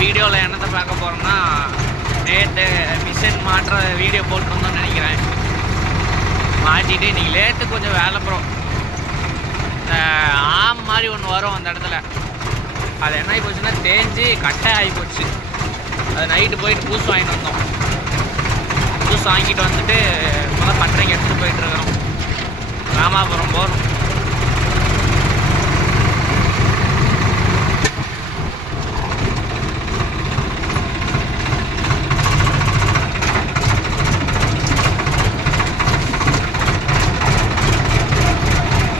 வீடியோவில் என்னத்தை பார்க்க போகிறோம்னா, நேற்று மிஷின் மாற்ற வீடியோ போட்டிருந்தோம்னு நினைக்கிறேன். மாட்டிட்டு இன்றைக்கி லேட்டு கொஞ்சம் வேலை ப்ரோ. இந்த ஆம் மாதிரி ஒன்று வரும் அந்த இடத்துல, அது என்ன ஆகி போச்சுன்னா தேஞ்சு கட்டை ஆகி போச்சு. அது நைட்டு போயிட்டு பூசு வாங்கிட்டு வந்தோம். பூசு வாங்கிட்டு வந்துட்டு இப்போதான் பட்டறைக்கு எடுத்துகிட்டு போயிட்டுருக்கிறோம். ராமாபுரம் போகிறோம்.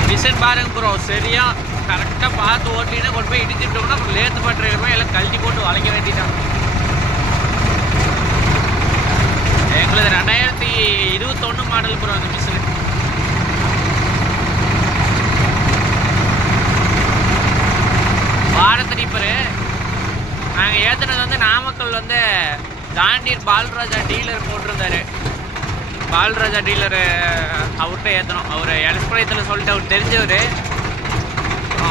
மிஷின் பாருங்க ப்ரோ, சரியா கரெக்டாக பார்த்து ஓட்டினா கொண்டு போய் இடிச்சுட்டோம்னா அப்புறம் லேத்து பட்டறைக்கு எல்லாம் கழட்டி போட்டு வளைக்க வேண்டிட்டான். எங்களுக்கு 2021 மாடல் ப்ரோ அந்த மிஷின். பாரத் ரீப்பரு நாங்கள் ஏற்றுனது வந்து நாமக்கல் வந்து தாண்டீர் பால்ராஜா டீலர் போட்டிருந்தாரு. பால்ராஜா டீலரு அவர்கிட்ட ஏற்றணும். அவர் எலக்ட்ரானியத்தில் சொல்லிட்டு அவர் தெரிஞ்சவர்,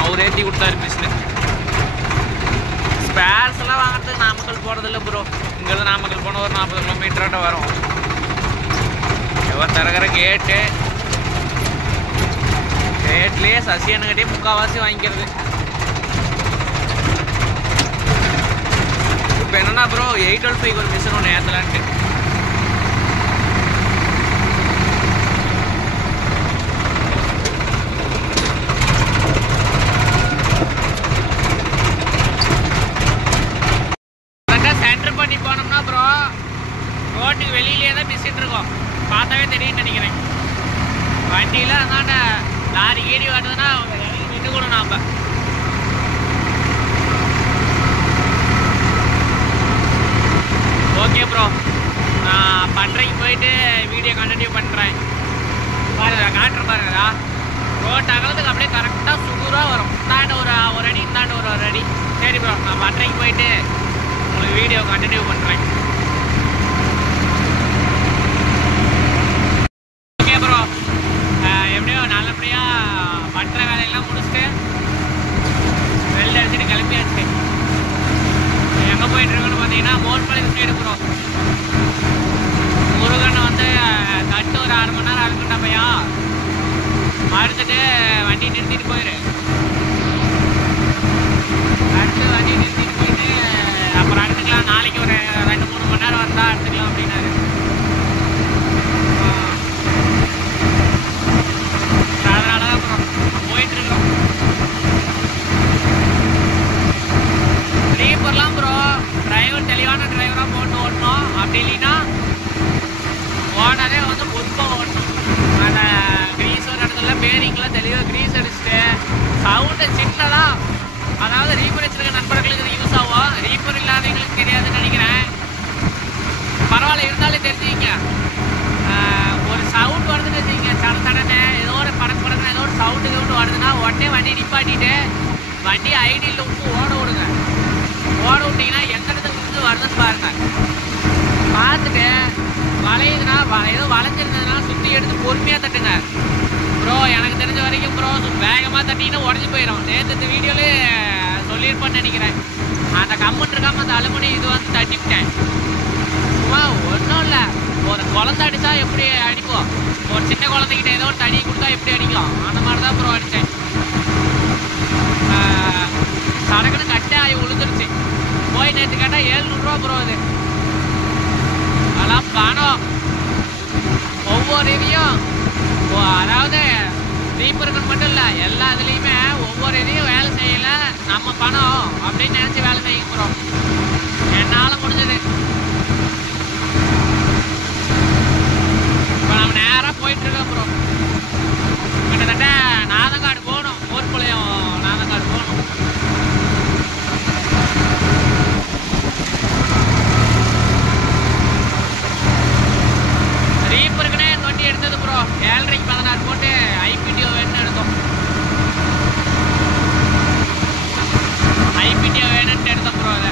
அவர் ஏற்றி கொடுத்தாரு மிஷினு. ஸ்பேர்ஸ் எல்லாம் வாங்குறதுக்கு நாமக்கல் போகிறதில்ல ப்ரோ. இங்கேருந்து நாமக்கல் போனால் ஒரு 40 கிலோமீட்டர்கிட்ட வரும். இவர் திறக்கிற கேட்லேயே சசியனுக்கிட்டே முக்கால்வாசி வாங்கிக்கிறது. இப்போ என்னன்னா ப்ரோ 815 ஒரு மிஷின் ஒன்று ஏற்றலான்ட்டு. சென்டர் பண்ணி போனோம்னா ப்ரோ ரோட்டுக்கு வெளியிலே தான் மிஷின் இருக்கும். பார்த்தாவே தெரியும்னு நினைக்கிறேன். வண்டியில் அந்தாண்ட லாரி ஏறி வருதுன்னா நின்று கூட நாம் ஓகே ப்ரோ. நான் பட்டறைக்கு போயிட்டு வீடியோ கண்டினியூ பண்ணுறேன். பாருங்க காட்டுற பாருங்கடா, ரோட்டு அகலத்துக்கு அப்படியே கரெக்டாக சுகூராக வரும். இந்தாண்ட ஒரு அடி, இந்தாண்ட ஒரு அடி. சரி ப்ரோ, நான் பட்டறைக்கு போயிட்டு உங்களுக்கு வீடியோ கண்டினியூ பண்ணுறேன். ஓகே ப்ரோ, எப்படியோ நல்லபடியாக பட்டறை வேலையெல்லாம் முடிச்சுட்டு வெள்ளை அடிச்சுட்டு கிளம்பியாச்சு. எங்கே போயிட்டுருக்குன்னு பார்த்தீங்கன்னா மோல்பாளையம் சைடு ப்ரோ. முருகன் வந்து தட்டு ஒரு 1/2 மணி நேரம் இருக்குண்டா பையா, அடுத்துட்டு வண்டி நிறுத்திட்டு போயிரு. அடுத்து வண்டி நிறுத்திட்டு போயிட்டு அப்புறம் அடுத்துக்கலாம். நாளைக்கு ஒரு 2-3 மணி நேரம் வந்தால் அடுத்துக்கலாம் அப்படின்னாரு. அதனால தான் ப்ரோ போயிட்டுருக்கோம். ரீப்பர்லாம் ப்ரோ டிரைவர் தெளிவான டிரைவராக போட்டு ஓட்டணும். அப்படி இல்லைன்னா ஓனரே வந்து பொறுப்பாக ஓட்டணும். அந்த க்ரீஸ் ஒரு இடத்துல பேரிங்லாம் தெளிவாக க்ரீஸ் அடிச்சுட்டு சவுண்டு சின்னதாக, அதாவது ரீப்பர் வச்சுருக்க நண்பர்களுக்கு இது யூஸ் ஆகும். ரீப்பர் இல்லாதவங்களுக்கு தெரியாதுன்னு நினைக்கிறேன். பரவாயில்ல, இருந்தாலும் தெரிஞ்சுக்கிங்க. ஒரு சவுண்ட் வருதுன்னு வச்சுக்கிங்க, சடனே ஏதோ ஒரு படக்கு ஏதோ ஒரு சவுண்டு வருதுன்னா உடனே வண்டி நிப்பாட்டிட்டு வண்டி ஐடியில் விட்டு ஓட விடுங்க. ஓட விட்டிங்கன்னா எந்த இடத்துல இருந்து வருதுன்னு பாருங்க. பார்த்துட்டு வளையுதுன்னா ஏதோ வளைஞ்சிருந்ததுன்னா சுற்றி எடுத்து பொறுமையாக தட்டுங்க ப்ரோ. எனக்கு தெரிஞ்ச வரைக்கும் ப்ரோ வேகமாக தட்டிங்கன்னா உடஞ்சி போயிடும். நேற்று இந்த வீடியோவிலே சொல்லியிருப்பேன்னு நினைக்கிறேன். அந்த கம்மன் இருக்காமல் அந்த அலுமினியம் இது வந்து தட்டிவிட்டேன். சும்மா ஒன்றும் இல்லை, ஒரு குழந்தை அடித்தா எப்படி அடிப்போம், ஒரு சின்ன குழந்தைகிட்ட ஏதோ ஒரு தடி கொடுத்தா எப்படி அடிக்கும், அந்த மாதிரி தான் ப்ரோ அடித்தேன். சடக்குன்னு கட்டை ஆகி விழுந்துருச்சு. போய் நேற்று கேட்டால் 700 ரூபா ப்ரோ. அது அதெல்லாம் பணம். ஒவ்வொரு இதையும், அதாவது ரீப்பருக்குன்னு மட்டும் இல்லை, எல்லா இதுலேயுமே ஒவ்வொரு இதையும் வேலை செய்யலை நம்ம பணம் அப்படின்னு நினச்சி வேலை செய்ய போகிறோம். என்னால் முடிஞ்சது. இப்போ நம்ம நேராக போயிட்டுருக்கோம் ப்ரோ. கிட்டத்தட்ட நாதங்காடு போகணும். மோர்பாளையம் நாதங்காடு போகணும். ரீப்பருக்குன்னே வண்டி எடுத்தது ப்ரோ. 7.5க்கு 16 போட்டு ஐபிடிஓ வேணும்னு எடுத்தோம். ஐபிடிஓ வேணும்னு எடுத்தோம் ப்ரோ. அதை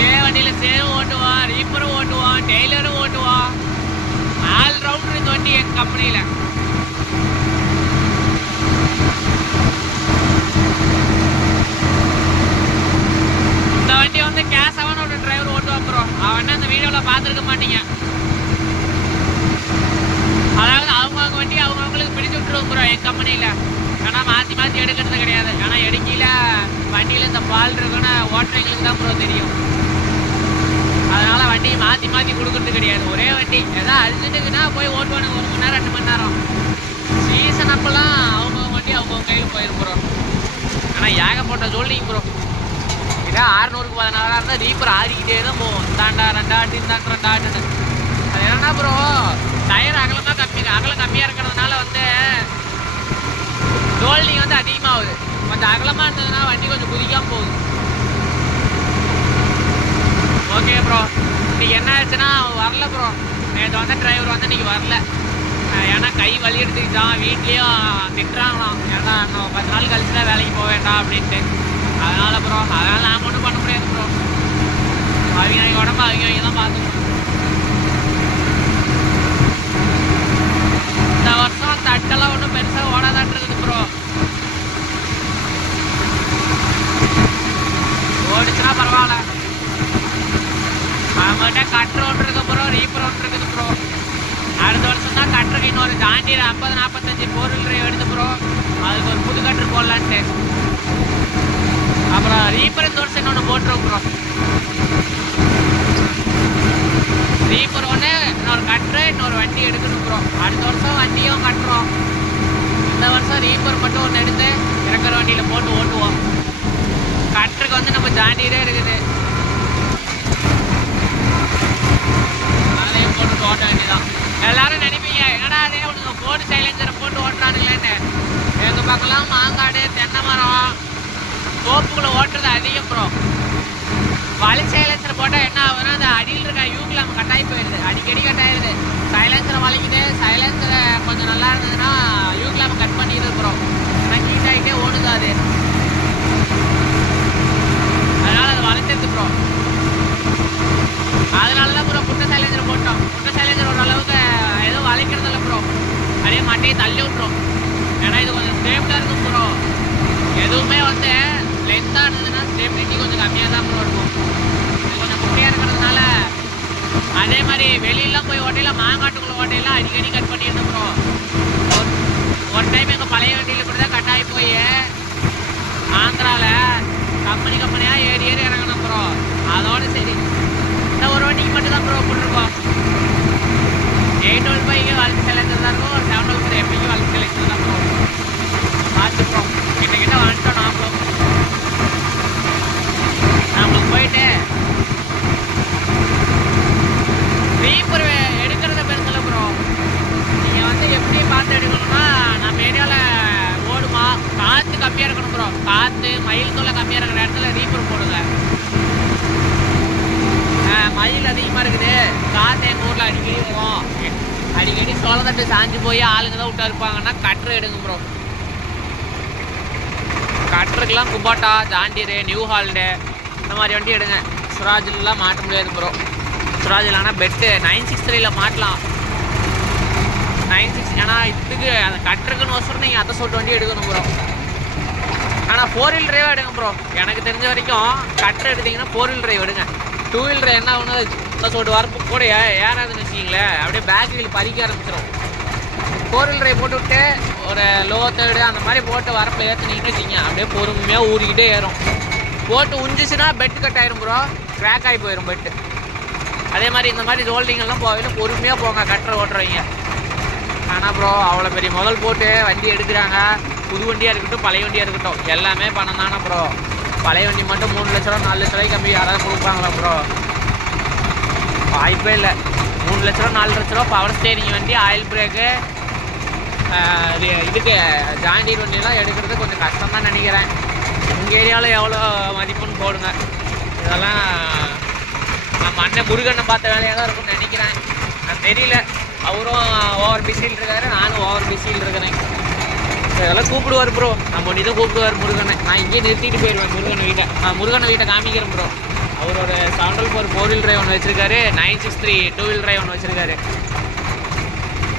இதே வண்டியில் சேரும் ஓட்டுவான், ரீப்பரும் ஓட்டுவான், டெய்லரும் ஓட்டுவான். ஆல்ரவுண்டர் இந்த வண்டி எங்கள் கம்பெனியில். வண்டியில் இந்த ஃபால்ட் இருக்குன்னு ஓட்டுறவங்களுக்கு தான் ப்ரோ தெரியும். அதனால வண்டியை மாற்றி மாற்றி கொடுக்குறது கிடையாது. ஒரே வண்டி எதாவது அழிஞ்சிட்டுக்குன்னா போய் ஓட்டுவானுங்க 1 மணி நேரம் 2 மணி நேரம். சீசன் அப்பெல்லாம் அவங்கவுங்க வண்டி அவங்கவுங்க கையில் போயிடும் ப்ரோ. ஆனால் ஏகப்பட்ட ஜோல்டிங் ப்ரோ. இதே 600க்கு 16 இருந்தால் ரீப்பர் ஆடிக்கிட்டே தான் போவோம். இந்தாண்டா 2 ஆட்டு இந்தாண்டு 2 ஆட்டுன்னு. அது என்னன்னா ப்ரோ டயர் அகலம் கம்மியாக இருக்கிறதுனால வந்து ஜோல்டிங் வந்து அதிகமாகுது. கொஞ்சம் அகலமாக இருந்ததுன்னா வண்டி கொஞ்சம் குதிக்காமல் போகுது. ஓகே ப்ரோ, இன்றைக்கி என்ன ஆச்சுன்னா வரல ப்ரோ. நேற்று வந்து டிரைவர் வந்து இன்றைக்கி வரல. ஏன்னா கை வலி எடுத்துக்கிட்டான். வீட்லேயும் திட்டுறாங்களாம், ஏன்னா நான் 10 நாள் கழிச்சு தான் வேலைக்கு போக வேண்டாம் அப்படின்ட்டு. அதனால் ப்ரோ அதனால் நாம் ஒன்றும் பண்ண முடியாது ப்ரோ. அவங்க உடம்பு அவங்க தான் பார்த்துக்கணும். இந்த வருஷம் தட்டெல்லாம் ஒன்றும் பெருசாக ஓடாதான் இருக்குது ப்ரோ. ஓடிச்சுன்னா பரவாயில்ல. நம்மகிட்ட கட்டர் ஒன்று இருக்கு ப்ரோ, ரீப்பர் ஒன்று இருக்குது ப்ரோ. அடுத்த வருஷம் தான் கட்டருக்கு இன்னொரு ஜாண்டியர் 50-45 4 வீலர் டிரைவ் எடுத்து ப்ரோ. அதுக்கு ஒரு புது கட்டர் போடலான்ட்டு. அப்புறம் ரீப்பர் இந்த வருஷம் இன்னொன்று போட்டுருவோம் ப்ரோ. ரீப்பர் ஒன்று, இன்னொரு கட்டரு, இன்னொரு வண்டி எடுக்கணும் ப்ரோ. அடுத்த வருஷம் வண்டியும் கட்டுறோம். இந்த வருஷம் ரீப்பர் மட்டும் ஒன்று எடுத்து இறக்குற வண்டியில் போட்டு ஓட்டுவோம். கட்டருக்கு வந்து நம்ம ஜாண்டியரே இருக்குது, அதையும் போட்டு ஓட்ட வேண்டியதான். எல்லாரும் நினைப்பீங்க என்னடா அதே ஒன்று போட்டு சைலன்சரை போட்டு ஓட்டுறானுங்களேன்னு. எங்கள் பக்கம்லாம் மாங்காடு, தென்னை மரம், தோப்புக்குள்ளே ஓட்டுறது அதிகம் ப்ரோ. வலி சைலன்சர் போட்டால் என்ன ஆகுதுன்னா அந்த அடியில் இருக்க யூக்கில் நம்ம கட்டாயி போயிடுது, அடிக்கடி கட்டாயிடுது. சைலன்சரை வலிக்குது. சைலன்சரை கொஞ்சம் நல்லா இருந்ததுன்னா யூக்கில் நம்ம கட் பண்ணிடுது ப்ரோ. ஆனால் ஹீட் ஆகிட்டே ஓடுது அது. அதனால் அது வளைச்சிருது ப்ரோ. அதனால தான் ப்ரோ புட்ட சைலன்சர் போட்டோம். புட்ட சைலன்சர் ஓரளவுக்கு எதுவும் வளைக்கிறது இல்லை ப்ரோ. அப்படியே மட்டையை தள்ளி விட்டுரும். ஏன்னா இது கொஞ்சம் ஸ்டேபிளாக இருக்கும் ப்ரோ. எதுவுமே வந்து லென்த்தாக இருந்ததுன்னா ஸ்டேபிலிட்டி கொஞ்சம் கம்மியாக தான் ப்ரோ இருக்கும். இது கொஞ்சம் குட்டியாக இருக்கிறதுனால. அதே மாதிரி வெளியெல்லாம் போய் ஓட்டையில் மாங்காட்டுக்குள்ளே ஓட்டையெல்லாம் அடிக்கடி கட் பண்ணியிருந்தோம் ப்ரோ. ஒரு டைம் எங்கள் பழைய வண்டியில் கூட தான் கட்டாயி போய் ஆந்திராவில் கம்பெனியாக ஏறி இறங்கணும் ப்ரோ. அதோடு சரி இந்த ஒரு வண்டிக்கு மட்டும் தான் ப்ரோ போட்டிருக்கோம். 825க்கு வளர்ச்சி சைலன்சர் தான் இருக்கும். ஒரு 725 எப்படிக்கு வளர்ச்சி சைலன்சர் தான் ப்ரோ. பார்த்துப்போம். கிட்ட வந்துட்டோம் நம்மளுக்கு போயிட்டு ரீப்பர் எடுக்கிறத பெருசில்ல ப்ரோ. நீங்கள் வந்து எப்படி பார்த்து எடுக்கணும்னா நம்ம ஏரியாவில் ஓடுமா காற்று கம்மியாக இருக்கணும் ப்ரோ. காற்று மயில் தொல்லை கம்மியாக இருக்கிற இடத்துல ரீப்பர் போடுங்க. மயில் அதிகமாக இருக்குது, காற்று எங்கள் ஊரில் அடிக்கடி வரும். அடிக்கடி சோளத்தட்டு சாஞ்சு போய் ஆளுங்க தான் விட்டா இருப்பாங்கன்னா கட்டர் எடுங்க ப்ரோ. கட்டருக்கெல்லாம் குபாட்டா, ஜாண்டியரு, நியூ ஹால்டு இந்த மாதிரி வண்டி எடுங்க. சுராஜிலலாம் மாட்ட முடியாது ப்ரோ. சுராஜில் ஆனால் பெட்டு 963ல் மாட்டலாம். 96 ஏன்னா இதுக்கு அந்த கட்டருக்குன்னு வசரம் நீங்கள் அதை சொல்லிட்டு வண்டி எடுக்கணும் ப்ரோ. ஆனால் 4 வீல் டிரைவாக எடுங்க ப்ரோ. எனக்கு தெரிஞ்ச வரைக்கும் கட்டர் எடுத்திங்கன்னா 4 வீல் டிரைவ் எடுங்க. 2 வீல் டிரைவ் என்ன ஒன்று அதை சொல்லிட்டு வரப்பு கூட ஏறாதுன்னு வச்சிங்களேன், அப்படியே பேக் வீல் பறிக்க ஆரம்பிச்சிடும். 4 வீல் டிரைவ் போட்டு விட்டு ஒரு லோ தேர்டு அந்த மாதிரி போட்டு வரப்பில் ஏற்றுனீங்கன்னு வச்சிங்க, அப்படியே பொறுமையாக ஊறிக்கிட்டே ஏறும். போட்டு உஞ்சிச்சுன்னா பெட்டு கட் ஆயிரும் ப்ரோ. க்ராக் ஆகி போயிடும் பெட்டு. அதே மாதிரி இந்த மாதிரி ஹோல்டிங்கெல்லாம் போகல பொறுமையாக போங்க கட்டரை ஓட்டுறவங்க. ஆனால் ப்ரோ அவ்வளோ பெரிய முதல் போட்டு வண்டி எடுக்கிறாங்க. புது வண்டியாக இருக்கட்டும் பழைய வண்டியாக இருக்கட்டும் எல்லாமே பணம் தானே ப்ரோ. பழைய வண்டி மட்டும் 3 லட்ச ரூபா 4 லட்ச ரூபாய்க்கு கம்மி யாராவது கொடுப்பாங்களா ப்ரோ? வாய்ப்பே இல்லை. 3 லட்ச ரூபா 4 லட்ச ரூபா பவர் ஸ்டேரிங் வண்டி, ஆயில் பிரேக்கு, இதுக்கு ஜாண்டியர் வண்டியெல்லாம் எடுக்கிறது கொஞ்சம் கஷ்டம் தான் நினைக்கிறேன். உங்கள் ஏரியாவில் எவ்வளோ மதிப்புன்னு போடுங்க. இதெல்லாம் நம்ம அண்ணன் முருகனை பார்த்த வேலையாக தான் இருக்கும்னு நினைக்கிறேன். அது தெரியல. அவரும் ஓவர் பிஸியில் இருக்காரு, நானும் ஓவர் பிஸியில் இருக்கிறேன். இதெல்லாம் கூப்பிடுவார் ப்ரோ. நம்ம ஒன்று தான் கூப்பிடுவார் முருகனை. நான் இங்கேயே நிறுத்திட்டு போயிடுவேன் முருகனை வீட்டை. நான் முருகனை வீட்டை காமிக்கிறேன் ப்ரோ. அவரோட 704 4 வீல் டிரைவ் ஒன்று வச்சுருக்காரு, 963 2 வீல் டிரைவ் ஒன்று வச்சுருக்காரு,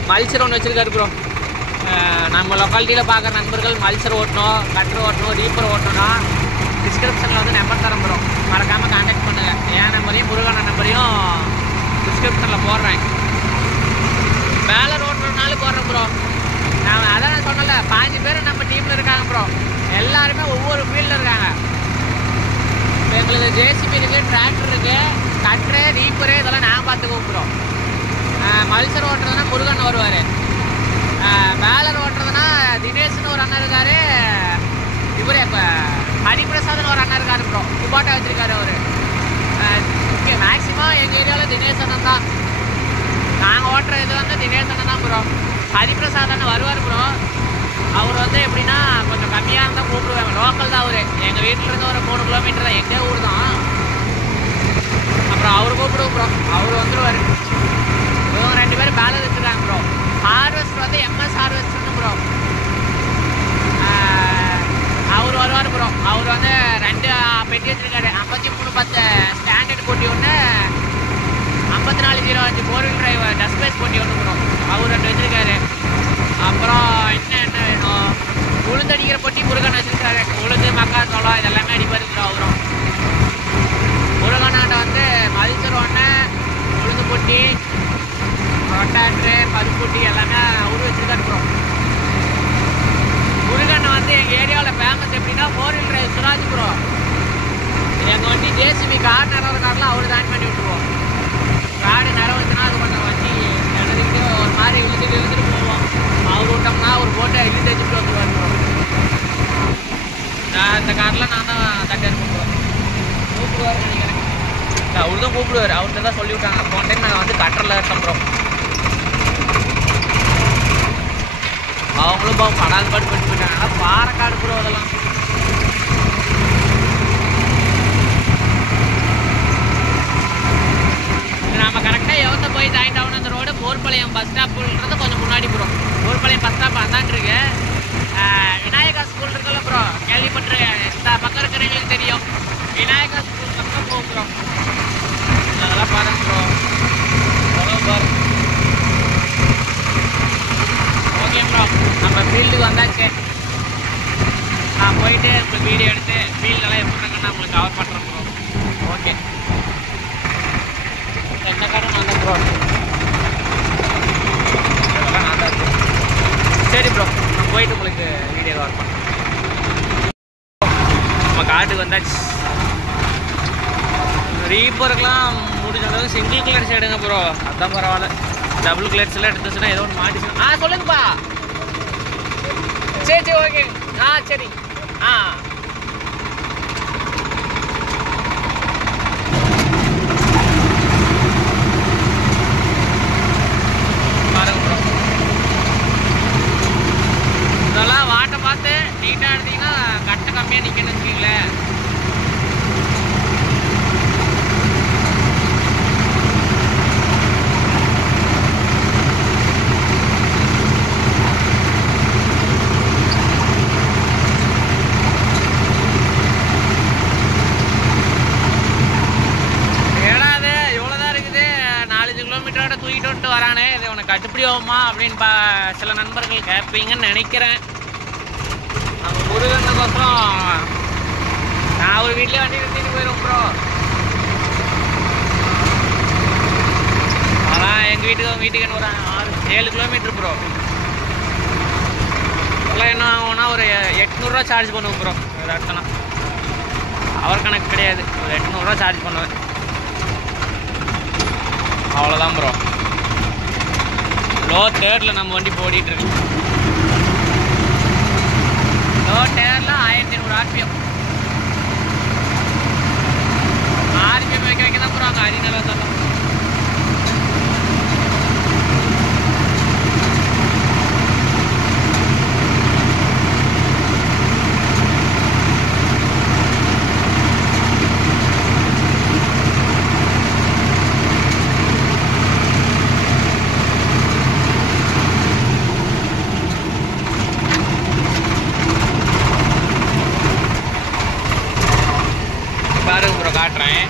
மல்சர் ஒன்று வச்சுருக்காரு ப்ரோ. நம்ம லொக்காலிட்டியில் பார்க்குற நண்பர்கள் மல்சர் ஓட்டணும், கட்டர் ஓட்டணும், ரீப்பர் ஓட்டணும்னா டிஸ்கிரிப்ஷனில் வந்து நம்பர் தரேன் ப்ரோ. மறக்காமல் கான்டாக்ட் பண்ணுங்கள். என் நம்பரையும் முருகன நம்பரையும் டிஸ்கிரிப்ஷனில் போடுறேன். மேலே ஓட்டுறதுனாலும் போடுறேன் ப்ரோ. நான் சொன்னல 5 பேர் நம்ம டீமில் இருக்காங்க ப்ரோ. எல்லாருமே ஒவ்வொரு ஃபீல்டில் இருக்காங்க. எங்களுக்கு ஜேசிபி இருக்குது, டிராக்டர் இருக்குது, கட்ரு, ரீப்பரு இதெல்லாம் நான் பார்த்து கூப்பிடுறோம். மல்சர் ஓட்டுறதுனா முருகன் வருவார். பேலர் ஓட்டுறதுனா தினேஷ்னு ஒரு அண்ணன் இருக்கார். இவரே இப்போ ஹரிபிரசாத்னு ஒரு அண்ணன் இருக்காரு ப்ரோ, குபாட்டா வச்சுருக்காரு அவர். ஓகே, மேக்ஸிமம் எங்கள் ஏரியாவில் தினேஷ் அண்ணன் தான். நாங்கள் ஓட்டுற இது வந்து தினேஷ் அண்ணன் தான் ப்ரோ. ஹரிபிரசாத் அண்ணன் வருவார் ப்ரோ. அவர் வந்து எப்படின்னா கொஞ்சம் கம்மியாக இருந்தால் கூப்பிடுவாங்க. லோக்கல் தான் அவர். எங்கள் வீட்டிலேருந்து ஒரு 3 கிலோமீட்டர் தான், எங்கள் ஊர் தான். அப்புறம் அவர் கூப்பிடுவோம் ப்ரோ, அவர் வந்துடுவார். இவங்க 2 பேரும் பேலர் வச்சுருக்காங்க ப்ரோ. ஹார்வெஸ்ட் வந்து எம்எஸ் ஹார்வெஸ்ட்னு ப்ரோ, அவர் வருவார் ப்ரோ. அவர் வந்து 2 பெட்டி வச்சுருக்காரு. 5310 ஸ்டாண்டர்ட் போட்டி ஒன்று, 5405 4 வீல் டிரைவ் டஸ்பேஸ் போட்டி ஒன்று ப்ரோ. அவர் 2 வச்சுருக்காரு. அப்புறம் என்ன வேணும், உளுந்தடிக்கிற பொட்டி முருகன் வச்சுருக்காரு. உளுந்து, மக்காச்சோளம் இதெல்லாமே அடிப்பாரு ப்ரோ அவரும். முருகனாட்ட வந்து மல்சர் ஒன்று, உளுந்து பொட்டி, ரொட்டாட்ரு, பருப்புட்டி எல்லாமே அவரு வச்சுருக்காரு ப்ரோ. முருகன் வந்து எங்கள் ஏரியாவில் ஃபேமஸ் எப்படின்னா 4 வீல் டிரைவ் சுராஜ் ப்ரோ. எங்கள் வண்டி ஜேசிபி கார் நிறவு காரெலாம் அவர் ஜாயின் பண்ணி விட்டுருவோம். காடு நிறவுச்சுன்னா அது கொஞ்சம் வண்டி எழுதிக்கிட்டு ஒரு மாதிரி இழுத்துட்டு போவோம். அவர் விட்டோம்னா அவர் போட்டு இழுத்து வச்சுட்டு வந்துடுவார் ப்ரோ. இந்த காரில் நான் தான் தட்டி இருப்பேன் ப்ரோ. கூப்பிடுவார் நினைக்கிறேன். அவர் தான் கூப்பிடுவார். அவர்கிட்ட தான் சொல்லி விட்டாங்க. போன டைம் நாங்கள் வந்து கட்டரில் இருக்கோம் ப்ரோ. அவங்களும் படாது பாட்டு பண்ணிட்டு போயிட்டாங்க. பாறை காடு ப்ரோ அதெல்லாம். நம்ம கரெக்டாக எவத்த போய் ஜாயின் ஆகணும். அந்த ரோடு போர்பாளையம் பஸ் ஸ்டாப்புன்றது கொஞ்சம் முன்னாடி ப்ரோ. போர்பாளையம் பஸ் ஸ்டாப் அந்தாண்டு இருக்கு. விநாயகா ஸ்கூல் இருக்குல்ல ப்ரோ, கேள்விப்பட்டிருக்கேன். இந்த பக்கம் இருக்கிறவங்களுக்கு தெரியும். விநாயகா ஸ்கூல் பக்கம் போகிறோம். அதெல்லாம் பாருங்க ப்ரோ. பாரு. ஓகே ப்ரோ, நம்ம ஃபீல்டுக்கு வந்தாச்சு. நான் போயிட்டு உங்களுக்கு வீடியோ எடுத்து ஃபீல்டெல்லாம் எப்படி இருக்குன்னு உங்களுக்கு கவர் பண்ணுறேன் ப்ரோ. ஓகே, எந்த காரும் நான் தான் ப்ரோ. இதெல்லாம் நான் தான் ப்ரோ. சரி ப்ரோ, நான் போயிட்டு உங்களுக்கு வீடியோ கவர் பண்ணுறேன். நம்ம காட்டுக்கு வந்தாச்சு. ரீப்பருக்கெலாம் முடிஞ்ச அளவுக்கு சிங்கிள் கிளட்ஸ் எடுங்க ப்ரோ, அதுதான் பரவாயில்ல. டபுள் கிளட்ஸ்லாம் எடுத்துச்சுன்னா ஏதோ ஒன்று மாட்டிச்சு. சொல்லுங்கப்பா. சரி ஓகே. சரி. பாருங்க ப்ரோ, இதெல்லாம் வாட்டை பார்த்து நீட்டாக எடுத்தீங்கன்னா கட்டை கம்மியாக நிற்கணும்னு வச்சுக்கீங்களேன். தூக்கிட்டு வந்துட்டு வரானே, இது உனக்கு கட்டுப்படி ஆகுமா அப்படின்னு சில நண்பர்கள் கேட்பீங்கன்னு நினைக்கிறேன். நம்ம முருகனுக்கோசரம் நான் ஒரு வீட்டிலே வண்டி நிறுத்திட்டு போயிடும் ப்ரோ. அதான் எங்கள் வீட்டுக்கு ஒரு 6-7 கிலோமீட்டர் ப்ரோ. அதெல்லாம் என்ன ஆகும்னா ஒரு 800 சார்ஜ் பண்ணுவோம் ப்ரோ. இது அடுத்தனா அவர் கணக்கு கிடையாது, ஒரு 800 சார்ஜ் பண்ணுவேன். அவ்வளோதான் ப்ரோ. லோ டேரில் நம்ம வண்டி போடிட்டு இருக்கு. Low Daryl 1500 RPM. RPM வைக்க தான் ப்ரோ அங்கே அரிநல வந்தாலும். காட்டுறேன்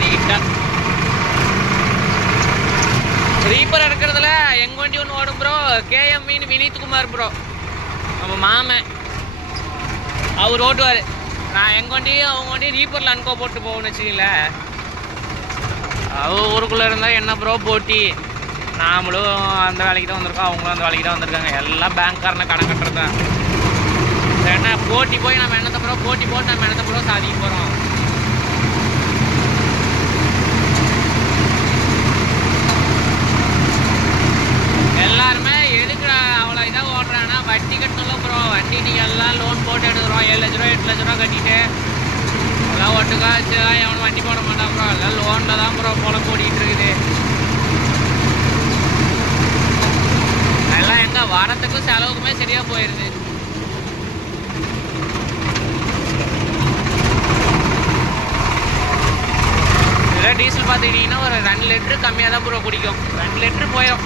நீட்டாக. ரீப்பர் எடுக்கிறதுல எங்கள் வண்டி ஒன்று ஓடும் ப்ரோ. KM வினீத்குமார் ப்ரோ, நம்ம மாமன் அவர் ஓட்டுவார். நான் எங்கள் வண்டியும் அவங்க வண்டியும் ரீப்பரில் அன்கோ போட்டு போகணும்னு வச்சுக்கீங்களேன். அவர் ஊருக்குள்ளே இருந்தால் என்ன ப்ரோ போட்டி. நாமளும் அந்த வேலைக்கு தான் வந்திருக்கோம், அவங்களும் அந்த வேலைக்கு தான் வந்திருக்காங்க. எல்லாம் பேங்க்காரனை கடன் கட்டுறது தான். என்ன போட்டி போய் நம்ம என்னத்தை ப்ரோ போட்டி போட்டு நம்ம என்னத்தை ப்ரோ சாதிக்க போகிறோம். எல்லாருமே எதுக்கு அவ்வளோ இதாக ஓடுறாங்கன்னா வட்டி கட்டணும் ப்ரோ. வண்டி நீங்கள் எல்லாம் லோன் போட்டு எடுக்கிறோம் 7 லட்ச ரூபா 8 லட்ச ரூபா கட்டிட்டு எல்லாம் ஒட்டுக்கா வச்சுதான் எவனும் வண்டி போட மாட்டான் ப்ரோ. எல்லாம் லோனில் தான் ப்ரோ பொழப்பு ஓடிட்டு இருக்குது. எல்லாம் எங்கே வரத்துக்கும் செலவுக்குமே சரியாக போயிடுது. இதெல்லாம் டீசல் பார்த்துக்கிட்டிங்கன்னா ஒரு 2 லிட்டரு கம்மியாக தான் ப்ரோ குடிக்கும். 2 லிட்டரு போயிடும்.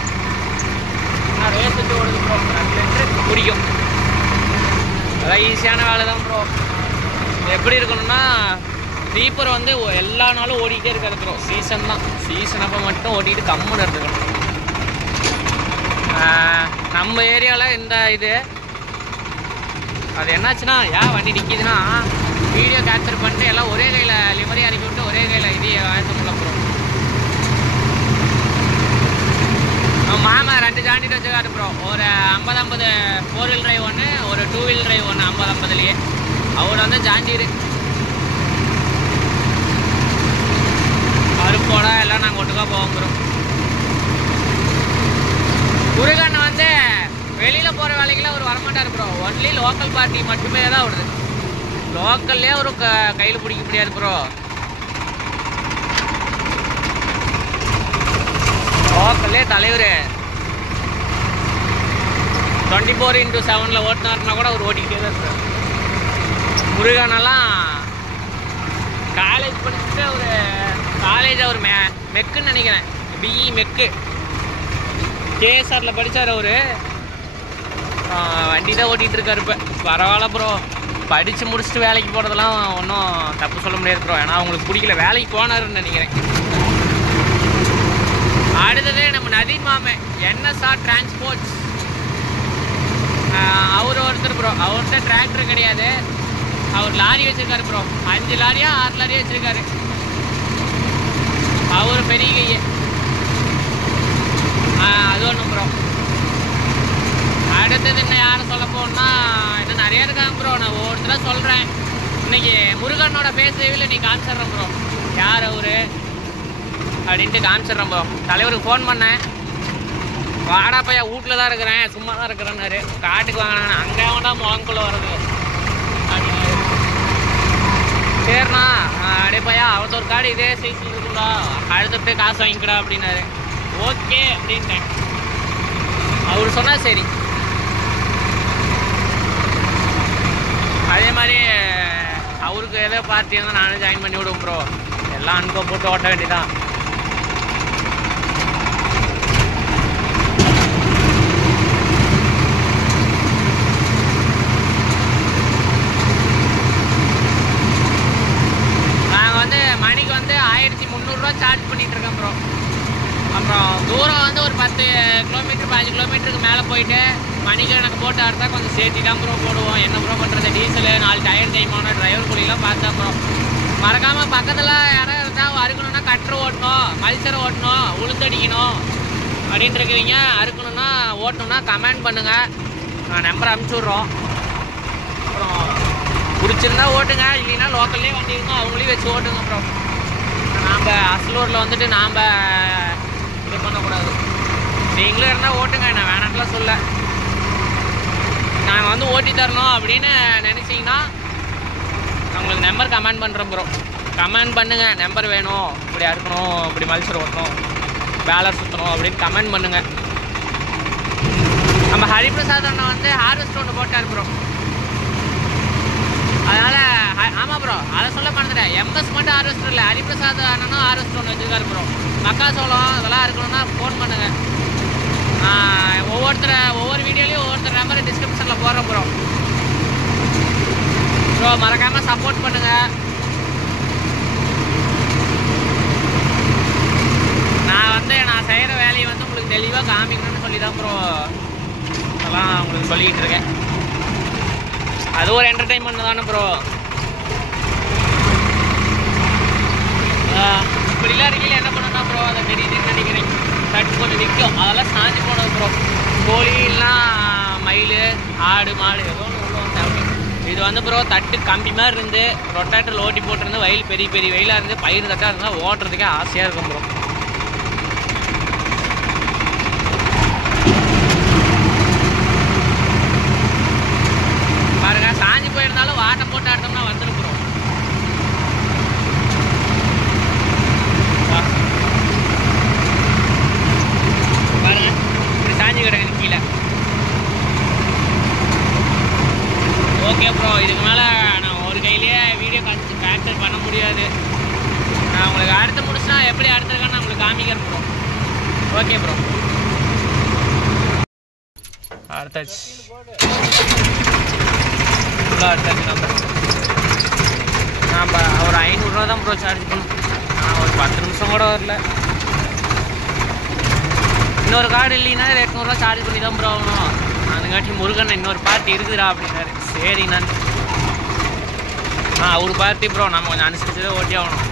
ஆனால் ரேட்டு ஓடுது ப்ரோ. 2 லிட்டரு குடிக்கும். அதான் ஈஸியான வேலை தான் ப்ரோ. எப்படி இருக்கணும்னா ரீப்பர் வந்து எல்லா நாளும் ஓடிக்கிட்டே இருக்காது ப்ரோ. சீசன் தான். சீசன் அப்போ மட்டும் ஓட்டிகிட்டு கம்முன்னு எடுத்துக்கணும். நம்ம ஏரியாவில் இந்த இது அது என்னாச்சுன்னா ஏன் வண்டி நிற்கிதுன்னா வீடியோ கேப்சர் பண்ணிட்டு எல்லாம் ஒரே கையில் லிவரி இறக்கி விட்டு ஒரே கையில் இது ஏற்ற முடியல ப்ரோ. மாமா 2 ஜாண்டிட்டு வச்சுக்காரு ப்ரோ. ஒரு 50-50 4 வீல் டிரைவ் ஒன்று, ஒரு 2 வீல் டிரைவ் ஒன்று 50-50லேயே. அவர் வந்து ஜாண்டிரு அருப்போட எல்லாம் நாங்கள் ஒட்டுக்கா போவோம் ப்ரோ. முருகன் வந்து வெளியில் போகிற வேலைக்கெல்லாம் அவர் வரமாட்டார் ப்ரோ. ஒன்லி லோக்கல் பார்ட்டி மட்டுமே தான் வருது. லோக்கல்லே ஒரு கையில் பிடிக்க முடியாது ப்ரோ. லோக்கல்லே தலைவர் 24x7 ஓட்டினாருன்னா கூட அவர் ஓட்டிக்கிட்டே தான் சார். முருகனெல்லாம் காலேஜ் படிச்சுட்டு ஒரு காலேஜ் அவர் மெக்குன்னு நினைக்கிறேன். பிஇ மெக்கு கேஎஸ்ஆரில் படித்தார் அவர். வண்டி தான் ஓட்டிகிட்டு இருக்காரு இப்போ. பரவாயில்ல ப்ரோ. படித்து முடிச்சுட்டு வேலைக்கு போகிறதெல்லாம் ஒன்றும் தப்பு சொல்ல முடியாது ப்ரோ. ஏன்னா அவங்களுக்கு பிடிக்கல வேலைக்கு போனாருன்னு நினைக்கிறேன். அடுத்தது நம்ம நதி மாமன் என்எஸ்ஆர் டிரான்ஸ்போர்ட்ஸ். அவர் ஒருத்தர் ப்ரோ. அவர்கிட்ட டிராக்டர் கிடையாது. அவர் லாரி வச்சுருக்காரு ப்ரோ. 5 லாரியா 6 லாரியா வச்சுருக்காரு. அவர் பெரிய கையே. அது ஒன்று ப்ரோ. அடுத்தது இன்னும் யாரை சொல்ல போனா இன்னும் நிறைய இருக்காங்க ப்ரோ. நான் ஒவ்வொருத்தராக சொல்கிறேன். இன்னைக்கு முருகனோட ஃபேஸ் ரிவ்யூவில் நீ காமிச்சிட்றேன் ப்ரோ. யார் அவரு அப்படின்ட்டு காமிச்சிட்றேன் ப்ரோ. தலைவருக்கு ஃபோன் பண்ணேன். வாடா பையா வீட்டில் தான் இருக்கிறேன் சும்மா தான் இருக்கிறேன்னாரு. காட்டுக்கு வாங்கினேன். அங்கே வேண்டா முழங்குக்குள்ளே வர்றது அப்படின்னாரு. சரிண்ணா அப்படியே பையா அவர்த்த ஒரு காடு இதே சைஸில் இருக்குடா அடுத்துட்டு காசு வாங்கிக்கடா அப்படின்னாரு. ஓகே அப்படின்ட்டேன். அவர் சொன்னால் சரி. அதே மாதிரி அவருக்கு ஏதோ பார்ட்டி இருந்தால் நானும் ஜாயின் பண்ணி விடுவோம் ப்ரோ. எல்லாம் அனுப்ப போட்டு ஓட்ட வேண்டியதான். நாங்கள் வந்து மணிக்கு வந்து 1300 சார்ஜ் பண்ணிகிட்டு இருக்கேன் ப்ரோ. அப்புறம் தூரம் வந்து ஒரு 10 கிலோமீட்டர் 5 கிலோமீட்டருக்கு மேலே போயிட்டு மணிக்கு எனக்கு போட்டு அடுத்தா கொஞ்சம் சேர்த்தி தான் ப்ரோ போடுவோம். என்ன ப்ரோ பண்ணுறது டீசலு 4 டயர் டைமான டிரைவர் கூலிலாம் பார்த்தா ப்ரோ. மறக்காமல் பக்கத்தில் யாராவது இருந்தால் அறுக்கணுன்னா கட்டர் ஓட்டணும், மல்சரை ஓட்டணும், உளுந்தடிக்கணும் அப்படின்ட்டு இருக்கிறீங்க. அறுக்கணுன்னா ஓட்டணுன்னா கமெண்ட் பண்ணுங்கள். நான் நம்பரை அனுப்பிச்சி விட்றோம். அப்புறம் பிடிச்சிருந்தா ஓட்டுங்க. இல்லைன்னா லோக்கல்லே வண்டி இருக்கும் அவங்களையும் வச்சு ஓட்டுங்க ப்ரோ. நாம் அசலூரில் வந்துட்டு நாம் இது பண்ணக்கூடாது. நீங்களும் இருந்தால் ஓட்டுங்க. நான் வேணான்லாம் சொல்ல. நாங்கள் வந்து ஓட்டி தரணும் அப்படின்னு நினச்சிங்கன்னா உங்களுக்கு நம்பர் கமெண்ட் பண்ணுறோம் ப்ரோ. கமெண்ட் பண்ணுங்கள். நம்பர் வேணும், இப்படி அறுக்கணும், இப்படி மல்சர் ஓட்டணும், பேலர் சுற்றணும் அப்படின்னு கமெண்ட் பண்ணுங்கள். நம்ம ஹரிபிரசாத் அண்ணா வந்து ஹார்வெஸ்ட் ஒன்று போட்டார் ப்ரோ. அதனால் ஆமாம் ப்ரோ அதை சொல்ல மறந்துட்டேன். எம்எஸ் மட்டும் ஹார்வெஸ்டர் இல்லை, ஹரிபிரசாத் அண்ணனும் ஹார்வெஸ்டர் ஒன்று வச்சுருக்காரு ப்ரோ. மக்காச்சோளம் இதெல்லாம் இருக்கணும்னா ஃபோன் பண்ணுங்கள். ஒவ்வொரு வீடியோலையும் ஒவ்வொருத்தர் நம்பர் டிஸ்கிரிப்ஷனில் போடுறோம் ப்ரோ. ப்ரோ மறக்காமல் சப்போர்ட் பண்ணுங்கள். நான் செய்கிற வேலையை வந்து உங்களுக்கு தெளிவாக காமிக்கணும்னு சொல்லி தான் ப்ரோ அதெல்லாம் உங்களுக்கு சொல்லிக்கிட்டு இருக்கேன். அது ஒரு என்டர்டைன்மெண்ட் தானே ப்ரோ. இப்படிலாம் இருக்கையில் என்ன பண்ணணும்னா ப்ரோ அதை தெரியுதுன்னு நினைக்கிறேன். தட்டு கொஞ்சம் நிற்கும் அதெல்லாம் சாஞ்சி போனது ப்ரோ. கோழிலாம் மயில் ஆடு மாடு ஏதோ ஒன்று உள்ள வந்து அப்படி இது வந்து ப்ரோ தட்டு கம்பி மாதிரி இருந்து ரொட்டாட்டரில் ஓட்டி போட்டிருந்து வயல் பெரிய பெரிய வயலாக இருந்து பயிர் தட்டாக இருந்தால் ஓட்டுறதுக்கே ஆசையாக இருக்கும் ப்ரோ. பாருங்க சாஞ்சி போயிருந்தாலும் வாட்டை போட்டு ஆட்டோம்னா வந்துடும் ப்ரோ. பாருங்க இப்படி சாஞ்சி கிடக்குது கீழே. ஓகே ப்ரோ, இதுக்கு மேலே நான் ஒரு கையிலேயே வீடியோ கேப்சர் பண்ண முடியாது. நான் உங்களுக்கு அடுத்து முடிச்சுனா எப்படி அடுத்துருக்கேன்னு நான் உங்களுக்கு காமிக்கிறேன் ப்ரோ. ஓகே ப்ரோ, அடுத்தாச்சு ஃபுல்லாக அடுத்தாச்சு. நம்ம ஒரு 500 ரூபா தான் ப்ரோ சார்ஜ் பண்ணோம். நான் ஒரு 10 நிமிஷம் கூட வரல. இன்னொரு கார்டு இல்லைன்னா 800 ரூபா சார்ஜ் பண்ணி தான் ப்ரோ ஆகணும். அதுங்காட்டி முருகன் இன்னொரு பார்ட்டி இருக்குதுடா அப்படின்னாரு. சரி நான் ஒரு பார்ட்டி ப்ரோ நம்ம கொஞ்சம் அனுசரிச்சு ஓட்டி ஆகணும்.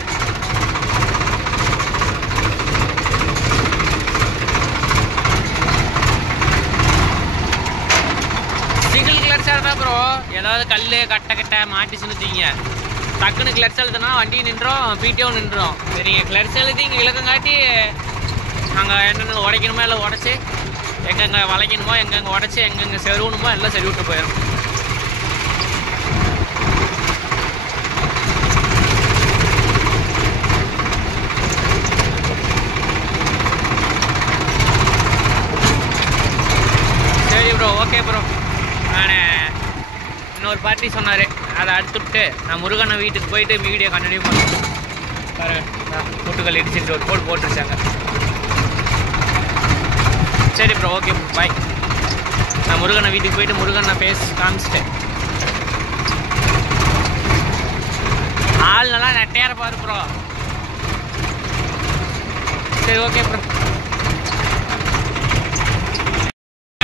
சிங்கிள் கிளர்ச்சால் தான் ப்ரோ. ஏதாவது கல் கட்டை மாட்டிச்சுன்னு வச்சுக்கிங்க, டக்குன்னு கிளர்ச் அழுதுனா வண்டியும் நின்றோம், பிடிஓவும் நின்றோம். நீங்கள் கிளர்ச் அழுது இங்கே இலக்கங்காட்டி நாங்கள் என்னென்ன உடைக்கணுமோ எல்லாம் உடச்சி, எங்கெங்கே வளைக்கணுமோ எங்கெங்கே உடச்சி எங்கெங்கே செருவணுமோ எல்லாம் சரி விட்டு போயிடும். சரி ப்ரோ, ஓகே ப்ரோ. நான் இன்னொரு பார்ட்டி சொன்னார், அதை அடுத்துவிட்டு நான் முருகனை வீட்டுக்கு போயிட்டு வீடியோ கண்டினியூ பண்ணுறேன். கூட்டுகள் இடிச்சிட்டு ஒரு கோட் போட்டுருச்சாங்க. சரி ப்ரோ, ஓகே பாய். நான் முருகனை வீட்டுக்கு போயிட்டு முருகன் நான் காமிச்சிட்டேன். ஆள் நல்லா நெட்டையாக இருப்பார் ப்ரோ. சரி ஓகே ப்ரோ.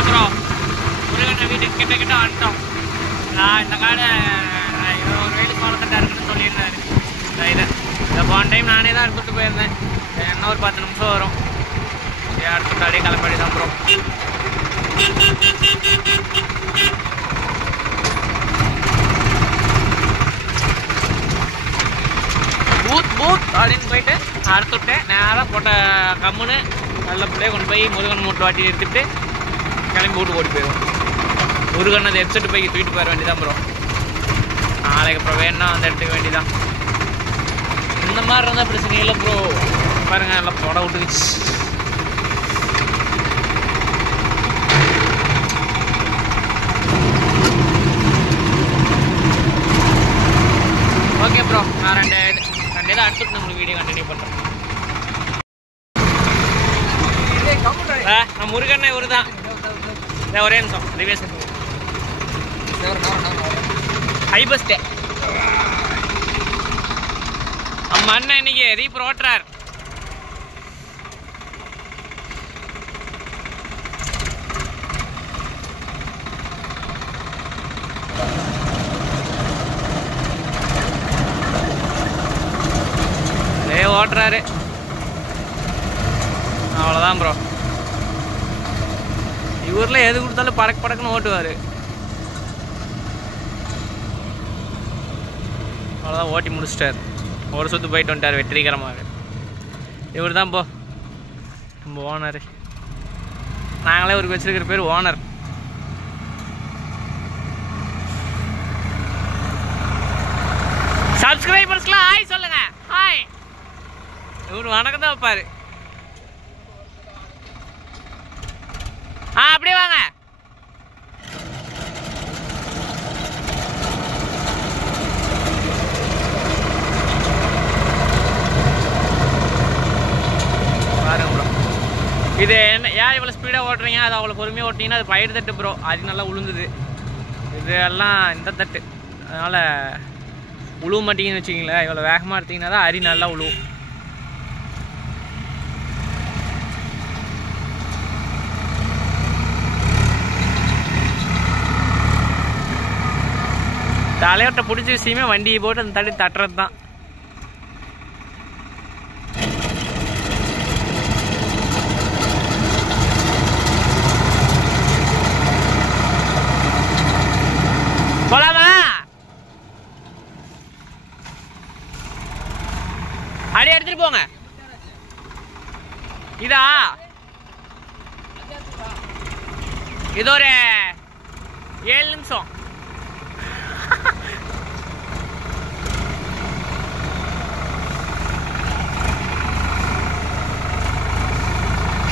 ப்ரோ முருகனை வீட்டுக்கு கிட்ட வந்துட்டோம். நான் இந்த காடை ஒரு வயலுக்கு குளத்தட்டா இருக்குன்னு சொல்லியிருந்தாரு. இதை போன டைம் நானே தான் எடுத்துகிட்டு போயிருந்தேன். என்ன ஒரு 10 நிமிஷம் வரும். அடுத்து அப்படியே கிளம்பி தான் ப்ரோ. பூத் அப்படின்னு போயிட்டு அடுத்துவிட்டேன். நேராக போட்ட கம்முன்னு நல்ல பிள்ளைய கொண்டு போய் முருகன் மூட்டை வாட்டி எடுத்துகிட்டு கிளம்பி வீட்டுக்கு ஓடி போயிடுவோம். முருகன் அதை எடுத்துகிட்டு போய் தூக்கிட்டு போயிட வேண்டியதான் ப்ரோ. நாளைக்கு அப்புறம் வேணுன்னா அந்த எடுத்துக்க வேண்டியதான். இந்த மாதிரி இருந்தால் பிரச்சனை இல்லை ப்ரோ. பாருங்கள் நல்லா போட விட்டுக்குச்சு. ஓகே ப்ரோ, நான் ரெண்டு இதை அடுத்துட்டு நம்மளுக்கு வீடியோ கண்டினியூ பண்ணுறேன். நான் முருகண்ணே இவரு தான். ஒரே நிமிஷம் ரிவேஸ் ஹை பஸ்டே. நம்ம அண்ணன் இன்னைக்கு ரீப்பர் ஓட்டுறார். ஓட்டுறாரு, அவ்வளோதான் ப்ரோ. இவரில் எது கொடுத்தாலும் படக்குன்னு ஓட்டுவார். அவ்வளோதான், ஓட்டி முடிச்சிட்டார். ஒரு சுற்று போயிட்டு வந்துட்டார் வெற்றிகரமாக. இவர் தான் போ நம்ம ஓனர். நாங்களே ஒரு வச்சிருக்கிற பேர் ஓனர். சப்ஸ்கிரைபர்ஸ்லாம் ஹாய் சொல்லுங்க. ஹாய். இவரு வணக்கம் தான் வைப்பாரு. அப்படியே வாங்க. பாருங்க ப்ரோ, இது என்ன ஏன் இவ்வளோ ஸ்பீடாக ஓட்டுறீங்க? அது அவ்வளோ பொறுமையாக ஓட்டிங்கன்னா அது பயிர் தட்டு ப்ரோ. அது நல்லா உளுந்துது. இது எல்லாம் இந்த தட்டு, அதனால் உழுவ மாட்டீங்கன்னு வச்சுக்கிங்களேன். இவ்வளோ வேகமாக எடுத்திங்கன்னா தான் அரி நல்லா உழுவும். தலையோட்ட பிடிச்ச விஷயமே வண்டியை போட்டு அந்த தள்ளி தட்டுறது தான். போலாமா? போங்க. இதா இது ஒரு 7 நிமிஷம்.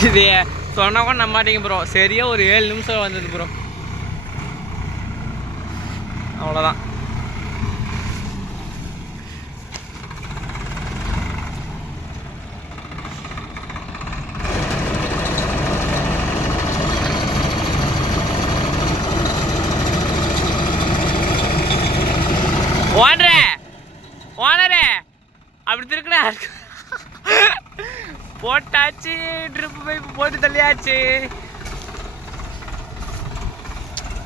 இது சொன்னா கூட நம்ப மாட்டீங்க ப்ரோ. சரியா ஒரு 7 நிமிஷம் வந்தது ப்ரோ. அவ்வளோதான். ஓனரே அப்படி திருக்குனா போட்டாச்சு. ட்ரிப் பைப் போட்டு தள்ளியாச்சு.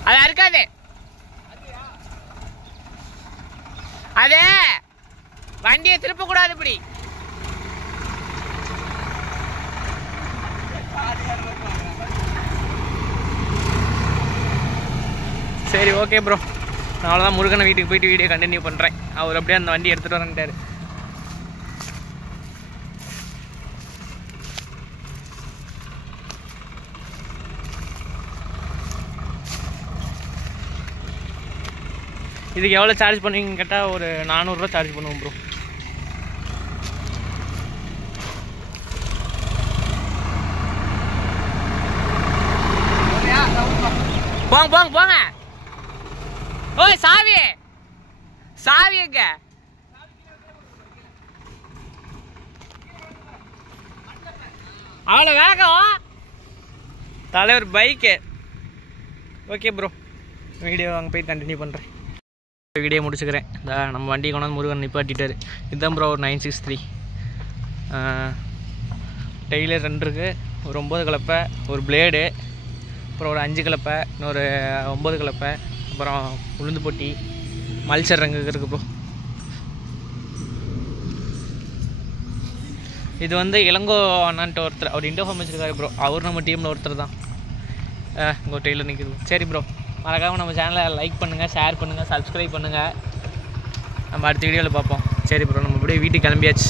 அது இருக்காது. அது வண்டியை திருப்ப கூடாது இப்படி. சரி ஓகே ப்ரோ. அவ்வளோதான். முருகனை வீட்டுக்கு போயிட்டு வீடியோ கண்டினியூ பண்ணுறேன். அவர் அப்படியே அந்த வண்டி எடுத்துகிட்டு வரேன்ட்டார். இதுக்கு எவ்வளோ சார்ஜ் பண்ணுவீங்கன்னு கேட்டால் ஒரு 400 ரூபா சார்ஜ் பண்ணுவோம் ப்ரோ. போங்க போங்க போங்க. ஓய் சாவி சாவி எங்க? அவ்வளோ வேகம் தலைவர் பைக்கு. ஓகே ப்ரோ, வீடியோ அங்கே போய் கண்டினியூ பண்ணுறேன். வீடியோ முடிச்சுக்கிறேன். நம்ம வண்டி கொண்டாந்து முருகன் நிப்பாட்டிட்டார். இதுதான் ப்ரோ ஒரு 963. டெய்லர் 2 இருக்குது. ஒரு 9 கலப்பை, ஒரு பிளேடு, அப்புறம் ஒரு 5 கலப்பை, இன்னொரு 9 கலப்பை, அப்புறம் உளுந்து பொட்டி, மல்ச்சர் ரங்கு இருக்குது ப்ரோ. இது வந்து இளங்கோ அண்ணான்ட்டு ஒருத்தர், அவர் இண்டோஃபார்ம் வச்சுருக்காரு ப்ரோ. அவர் நம்ம டீமில் ஒருத்தர் தான். இங்கே டெய்லர் நிற்குது. சரி ப்ரோ, மறக்காமல் நம்ம சேனலை லைக் பண்ணுங்கள், ஷேர் பண்ணுங்கள், சப்ஸ்கிரைப் பண்ணுங்கள். நம்ம அடுத்த வீடியோவில் பார்ப்போம். சரி ப்ரோ, நம்ம அப்படியே வீட்டுக்கு கிளம்பியாச்சு.